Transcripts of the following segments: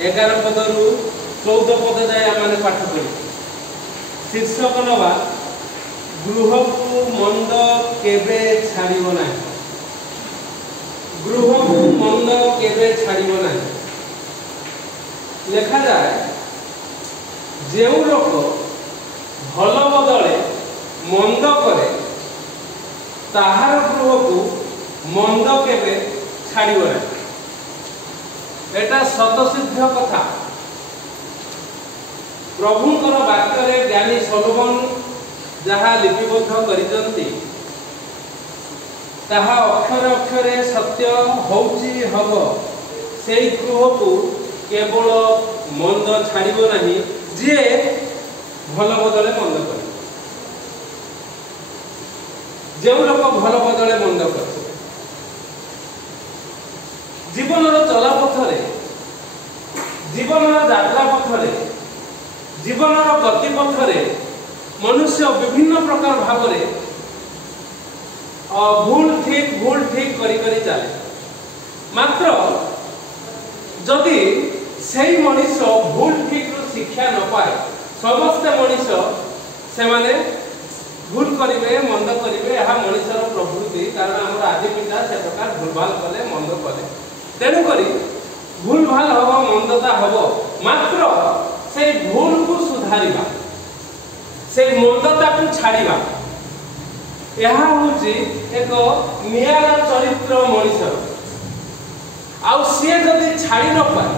11 पदरू 14 पद जाए आम पाठ पढ़ी शीर्षक नवा गृह को मंद केबे छाड़िबो ना गृह को मंद केबे छाड़िबो ना लिखा जाए जो लोक भल बदले मंद करे ताहार गृह को मंद केबे छाड़िबो ना एटा शतसिद्ध कथा प्रभुंकर वाक्य ज्ञानी सलोमन जहाँ लिपिबद्ध करिसंती ताहा अक्षर अक्षरे सत्य होउची हब से गृह को केवल मंद छाड़िबो नाही जे भल बदले मंद करे जो लोक भल बदले मंद करे जीवन चला पथरे जीवन यात्रा पथरे जीवन गति पथरे मनुष्य विभिन्न प्रकार भाव भूल ठीक करी करी चले मात्र जदि सही मनुष्य भूल ठीक शिक्षा न पाए समस्ते मनुष्य से माने भूल करेंगे मंद करेंगे यह मनुष्यर प्रवृत्ति कारण आम आदि पिता से प्रकार भूलभाल कले मंद कले तेणुक भूल भाल हम मंदता हम मात्र से भूल को सुधारिबा से मंदता को छाड़िबा यह हूँ एक नियारा चरित्र मनुष्य आउ सी जदि छाड़ी न पाए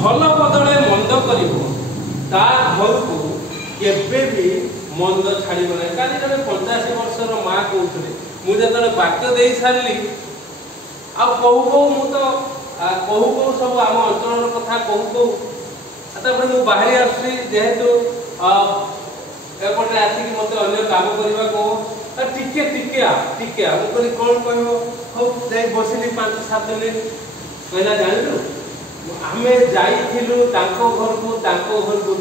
भल बदले मंद करिबो ता घर को केबे भी मंद छाड़िबो ना काली जने 85 वर्षर माँ कहते मुझे जो वाक्य दे सारी आ कहू कहू मु तो कहू कहू सब आम अंचल कथा कहू कहू मु बाहरी आसुची जेहेतु एपटे आसिक मत अन्य काम करने को टिके टिके टिके मुझे कौन कह हूँ बसिली 5-7 मिनिट कहला जानलु आम जाइलु घर को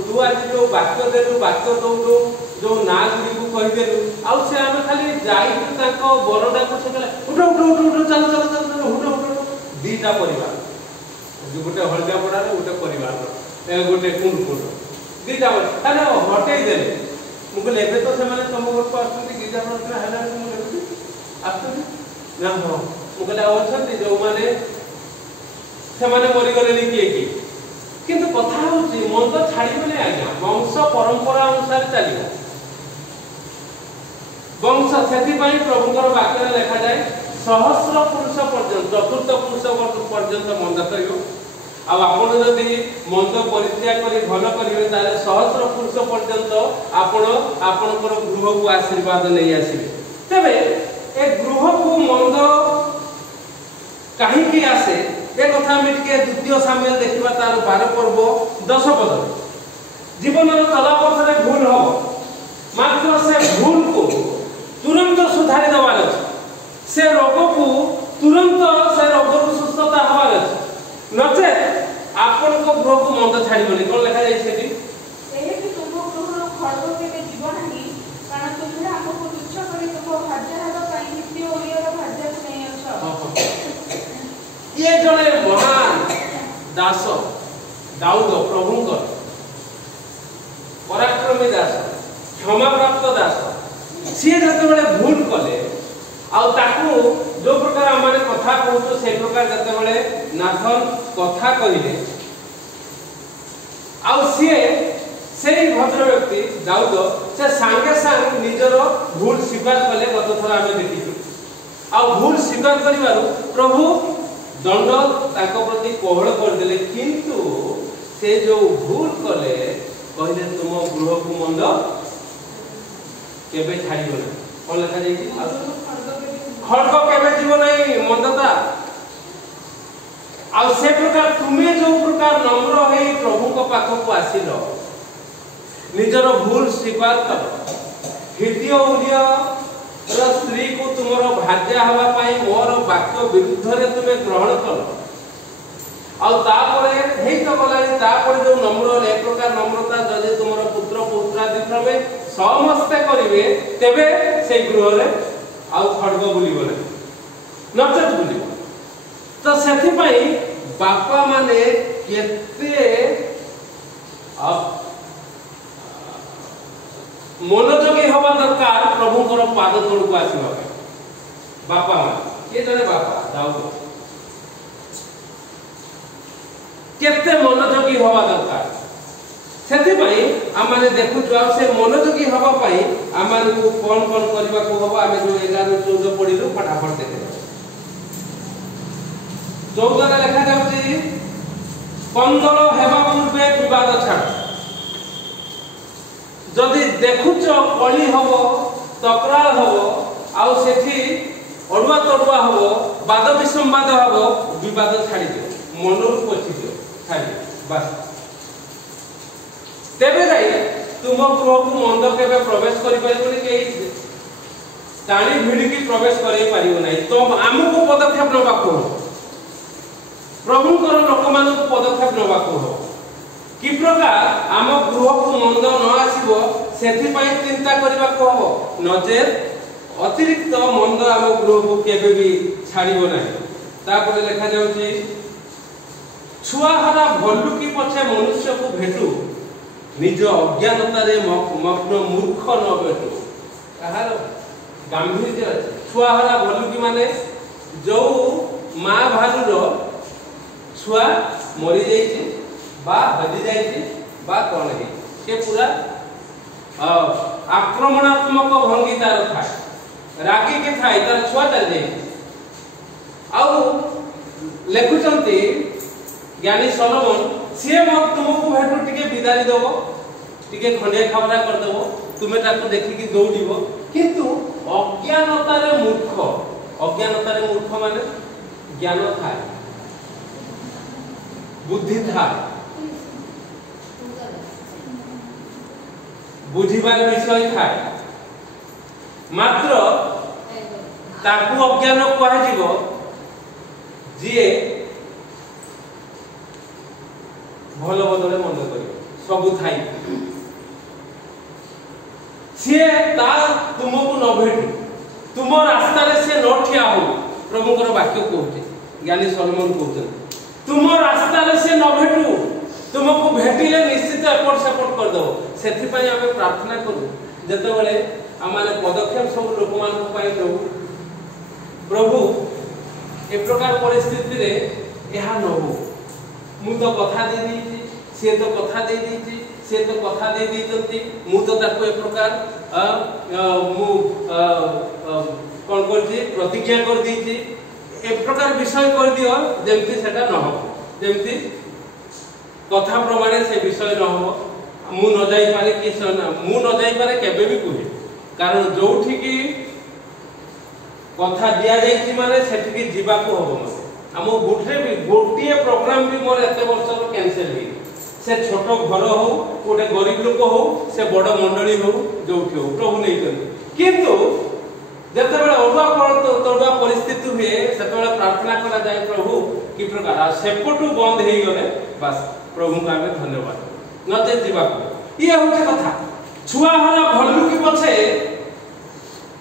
तू आज जो वाक्य देलु वाक्य दौड़ू जो ना गुड़ी को कहीदेलु आउ से आम खाली जाइलु बरडा को से उठ उठ उठ उठ चल चल चल उठ उठ दीटा परिवार गोटे हलदिया पड़ा गोटे परिवार गोटे कुंड कुंड दीटा ताले हटई देले मुझे एबे तो से माने तुम घर को आसुंती गिजा पड़ा हैला मुझे आसुंती ना हो मुझे अच्छे जो माने से माने मरी गले किए कि किंतु कथा होची मंद छाड़िबे आज्ञा वंश परंपरा अनुसार चलिबो वंश से प्रभुंकर वाक्य लिखा जाए सहस्र पुरुष पर्यंत चतुर्थ पुरुष पर्यंत मंद कर आपण जदि मंद परित्याग कर भल करेंगे ताले सहस्र पुरुष पर्यंत आपणकर गृह को आशीर्वाद नहीं आसबे तेरे ए गृह को मंद कहीं आसे ए कथा आम द्वितीय साम्य देखा तार 12 पर्व 10 पद जीवन चला पथरे भूल हम मात्र से भूल को तुरंत सुधारी देवार अच्छे से रोग को तुरंत से रोग को सुस्थता हमार अच्छे नचे आपण को गृह को मंद छाड़बनी कौन लिखा जाए ये जड़े महान दास दाऊद प्रभुंकर पराक्रमी दास क्षमा प्राप्त दास सी जो भूल कले जो प्रकार आम कथा कहूँ से प्रकार जिते नाथन कथा कहले से भद्र व्यक्ति दाऊद से सांगे सांग निजर भूल स्वीकार कले गत थर आम देखी भूल स्वीकार कर प्रभु दंड प्रति कोहल करदे किंतु से जो भूल कले कहले तुम गृह को मंद केबे छाड़िबो ना कौन लिखा जाए खड़ग केबे जीव नहीं मंदता आ से प्रकार तुम्हें जो प्रकार नम्र है प्रभु को पाख को आसिल निजर भूल स्वीकार कर हितीय उरिय स्त्री को तुमर भार्या हवा पाई मोर वाक्य विरुद्ध रे तुमे ग्रहण कर जो नम्र एक प्रकार नम्रता जदि तुम पुत्र पुत्रादि क्रमे समस्ते करेंगे तेबे से गृह रे आउ खड़ग बुलिबो नचेत बुलिबो तो से बापा माने केते मनोयोगी हवा दरकार प्रभुଙ୍କର पाद तळକୁ ଆସିବା ପାଇଁ बापा ये जने बापा दाऊद केते मनोयोगी हवा दरकार सेति पई आमाने देखु जो से मनोयोगी हवा पई आमाने को कोन करबा को हबो आमे जो 11 14 पढिलु फटाफट देखे 14 रे लिखा जाउची कंदल हेबा पूर्वे विवाद छाड़ जदि देखुच कली हबो तकरार हबो आउ सेठी अडुआ तडुआ हबो वाद विसंवाद हबो विवाद छाड़ी दियो मनोर पछि दियो खाली बस तेबे जाई तुम गृह को मंद केबे प्रवेश करि परिबोनी के टाणी भिडी की प्रवेश करै परिबो नै तो हमको पदक्षेप नबा को प्रभुଙ୍କର ଲୋକମାନଙ୍କୁ ପଦକ୍ଷେପ ନେବାକୁ ହେବ कि प्रकार आम गृह को मंद न आसीबो सेथि पई चिंता करबाको हबो नजेर अतिरिक्त मंद आम गृह को केबे भी छाड़िबो नाही तापर लिखा जाउची छुआहरा भल्लु की पछे मनुष्य को भेटू निज अज्ञानता रे मग्न मूर्ख न भेटू कहार गांभीर्य अछि छुआहरा भल्लु की माने जो मां भालुरो छुआ मरि जाईची बा हजी जाईची बा कोन हे से पूरा आक्रमणात्मक भंगी तार थाए रागी के थाए तार छुआ चल जाई आउ लेखुचंती ज्ञानी सलोमन से मत तुमको भेटू टिके बिदारी देबो टिके खंडिया खबरा कर देबो तुमे ताको देखि कि दौड़िबो किंतु अज्ञानता रे मूर्ख माने ज्ञान थाए बुद्धि थाए बुझिबार विषय थाए मात्र ताकू अज्ञान कह जीवो जिए भल बदले मंद कर सबु थाई सी ता तुमको न भेटू तुम रास्ता रे से न ठिया हो प्रभुଙ୍କର वाक्य कहते ज्ञानी सलोमन कहते तुम रास्ता रे से न भेटू तुमको भेटिले निश्चित एपट सेपट कर दो सेथि पई हमें प्रार्थना करू जते बेले हमारे पदक्षेप सब लोक मान को पाई प्रभु ए प्रकार परिस्थिति रे एहा न हो मु तो कथा दे दी से तो कथा दे दी से तो कथा दे दी मु तो ताको ए प्रकार मु कोन करछि प्रतिज्ञा कर दी ए प्रकार विषय कर दियो जेमति सेटा न हो जेमति कथा प्रमाणे से विषय न हो मु न जाई पारे कि मु न जाई पारे केबे भी कुहे कारण जोठी की कथा दिया जाई माने सेठी की जीवा को होबो मते हम गोटे प्रोग्राम भी मोर एते वर्ष कैंसिल हो से छोट घर हो गोटे गरीब लोक हो से बड़ मंडली हो जोठी हो प्रभु नहीं करते किंतु जते बेले तोड़ा परिस्थिति हुए से प्रार्थना करा जाए प्रभु कि प्रकार सेपटू बंद हो गले बस प्रभु को आमे धन्यवाद नते जीवा ये होचे कथा छुआ हरा भल्लु की पछे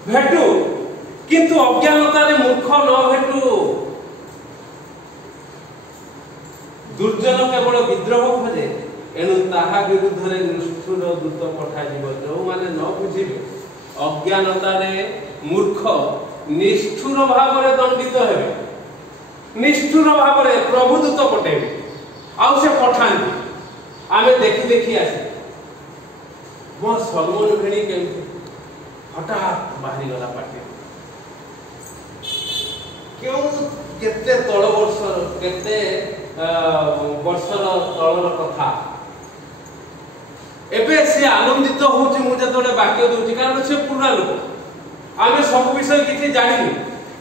भेटू किंतु अज्ञानता रे मूर्ख न भेटू दुर्जन केवल विद्रोह खोजे एनु ताहा विरुद्ध रे निष्ठुर दूत पठा जीव जो माने न बुझिबे अज्ञानता रे मूर्ख निष्ठुर भाव रे दंडित हेबे निष्ठुर भाव रे प्रभु दूत पठेबे आउ से पठानी आमे देखि देखि आसे मो सलमन भेणी के हठात बाहरी गला पाटे क्यों केते तळ वर्ष केते वर्षर तळर कथा एबे से आनंदित होची मु जतोले वाक्य दोची कारण से पुरा लोक आमे सब विषय किछि जानिनी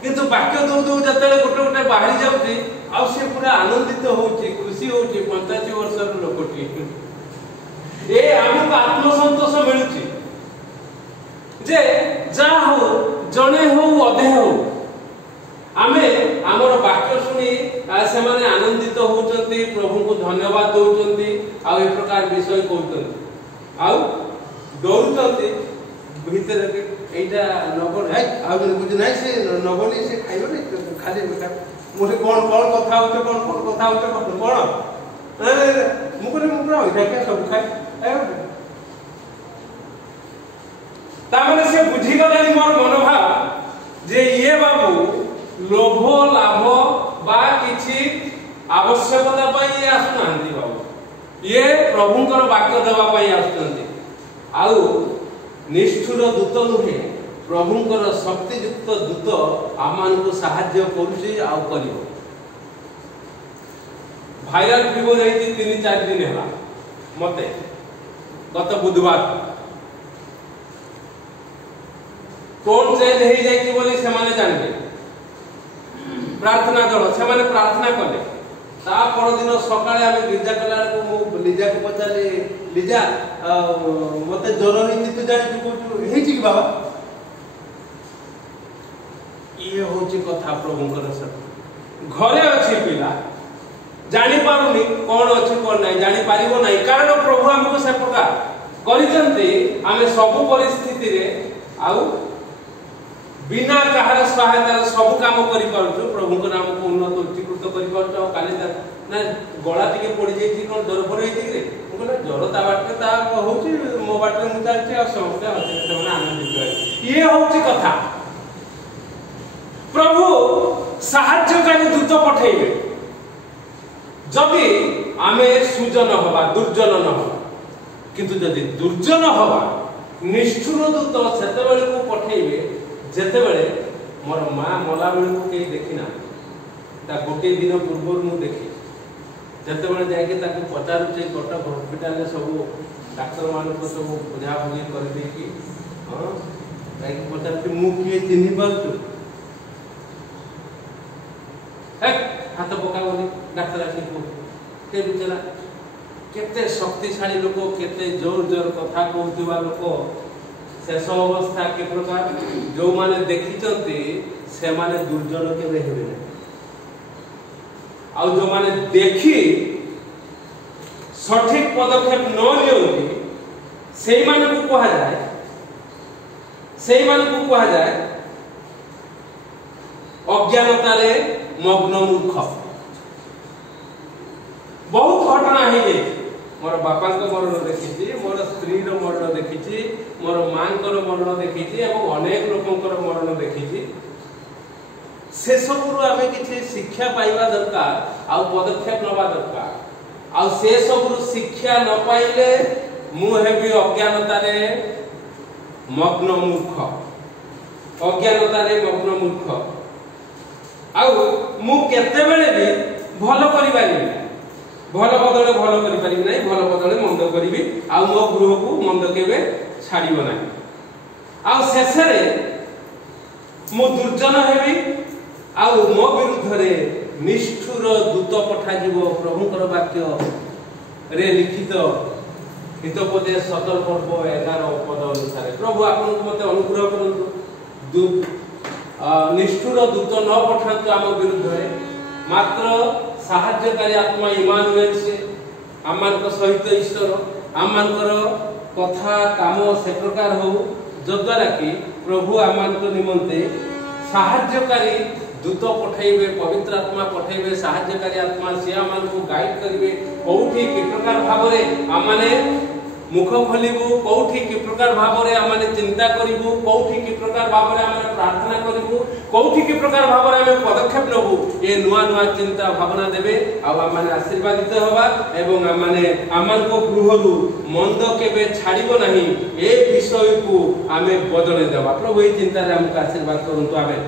किंतु वाक्य दो दो जतले गोटे गोटे बाहरी जाउची आ से पूरा आनंदित होची खुशी होची 85 वर्षर लोकटी ए हमको आत्मसंतोष मिलुची जे जा हो जने हो अधे हो आमे हमर वाक्य सुनी से माने आनंदित होचंती प्रभु को धन्यवाद दोचंती आ ए प्रकार विषय कहउचंती आ डरुचंती भीतर के एटा नगर है आ बुझ नाही से नबनी से खाइबो नहीं खाली मुझे कौन कौन कथा होते कौन कथा होते कौन मुझे मुझे इधर के सब खाए तामने से बुझी गलानी मोर मनोभाव जे ये बाबू लोभ लाभ बा किछि आवश्यकता पई आसुनांती बाबू ये प्रभुंकर वाक्य देवा पई आसुनांती आउ निष्ठुर दूत नुहे प्रभुंकर शक्तियुक्त दूत आमान को सहाय्य करूची आउ करिवो भाइरल फीवर हेती 3-4 दिन हैला मते गत बुधवार कौन चेंज हो जाए बोली से माने जानबे प्रार्थना दल से माने प्रार्थना कले ता पर दिन सकाळे आमे गिरजा कला को लिजा को पचाले लिजा मते ज्वर हेती तू जानि तू हेची कि बाबा ये होची कथा प्रभुंकर सर घरे अछि पिला जानि पारुनी कोन अछि कोन नै जानि पारिबो नै कारण प्रभु हमको से प्रकार करिसंती आमे सब परिस्थिति रे आउ बिना कहार सहायता सब काम करि पारछु प्रभु को नाम को उन्नत उच्चीकृत करि पारछु काली ना गळा टिके पड़ी जाई कोन ज्वर पड़ी जाई रे कोन ज्वर ता बाटे ता होची मो बाटे मु चालछि आ समस्या होछि सेना आनंदित ये होची कथा प्रभु साहाय्यकारी दूत पठेइबे जदि आमे सुजन हवा दुर्जन न हवा किंतु जदि दुर्जन हवा निष्ठुर दूत सेते बेले को पठेइबे जेते बेले मोर मां मला बेले को के देखिना ता गोटे दिन पूर्व मु देखि जेते बेले जाय के ताके पचारु जे कटक हॉस्पिटल रे सब डॉक्टर मान को सब बुझा बुझी कर दे कि हां जाय के पचारु मु के चिन्हि पाछु हाथ पका बोली डाक्टर आसी के बिचरा केते शक्तिशाली लोक केते जोर जोर कथा कहउथिबा लोक शेष अवस्था के प्रकार जो माने देखिचंती से माने दुर्जन के रहबे नै आ जो माने देखि सठिक पदक्षेप न लियंती सेई माने को कहा जाय अज्ञानता रे मग्न मूर्ख बहुत घटना है जे मोर बापा को मरण देखिछि मोर स्त्री रो मरण देखिछि मोर मां को मरण देखिछि एवं अनेक लोकों को मरण देखिछि से सब रु आमे किछि शिक्षा पाइबा दरकार आ पदक्षेप नबा दरकार आ से सब रु शिक्षा न पाइले मु हेबी अज्ञानता रे मग्न मूर्ख अज्ञानता रे मग्न मूर्ख आउ मु केते बेले भी भलो करि पारिबी भलो बदले भलो करि पारिबी नै भलो बदले मंद करिबी आ मो गृह को मंद केबे छाड़िबो नै आ शेषरे मु दुर्जन हेबी आ मो विरुद्ध रे निष्ठुर दूत पठा जीवो प्रभुकर वाक्य रे लिखित हितोपदेश 17 पर्व 11 पद अनुसार प्रभु आपन को मते अनुग्रह करंतु निष्ठुर दूत न पठांतु आम विरुद्ध रे मात्र साहाय्यकारी आत्मा इमानुएल से आमान को सहित ईश्वर आमानकर कथा काम से प्रकार हो जद्वारा कि प्रभु आमान को निमंते साहाय्यकारी दूत पठाइबे पवित्र आत्मा पठाइबे साहाय्यकारी आत्मा से आमान को गाइड करिवे कोठी कि प्रकार भाबरे आमाने मुख खोलिबु कोठी कि प्रकार भाबरे आमाने चिंता करिबु कोठी कि प्रकार भाबरे आमाने प्रार्थना करिबु कोठी कि प्रकार भाबरे आमे पदक्षेप नबु ए नुआ नुआ चिंता भावना देबे आ आमाने आशीर्वादित होबा एवं आमाने आमान को गृहरु मंद केबे छाड़िबो नाही ए विषय को आमे बदले देबा प्रभु ए चिंता रे हमका आशीर्वाद करंतु आमे।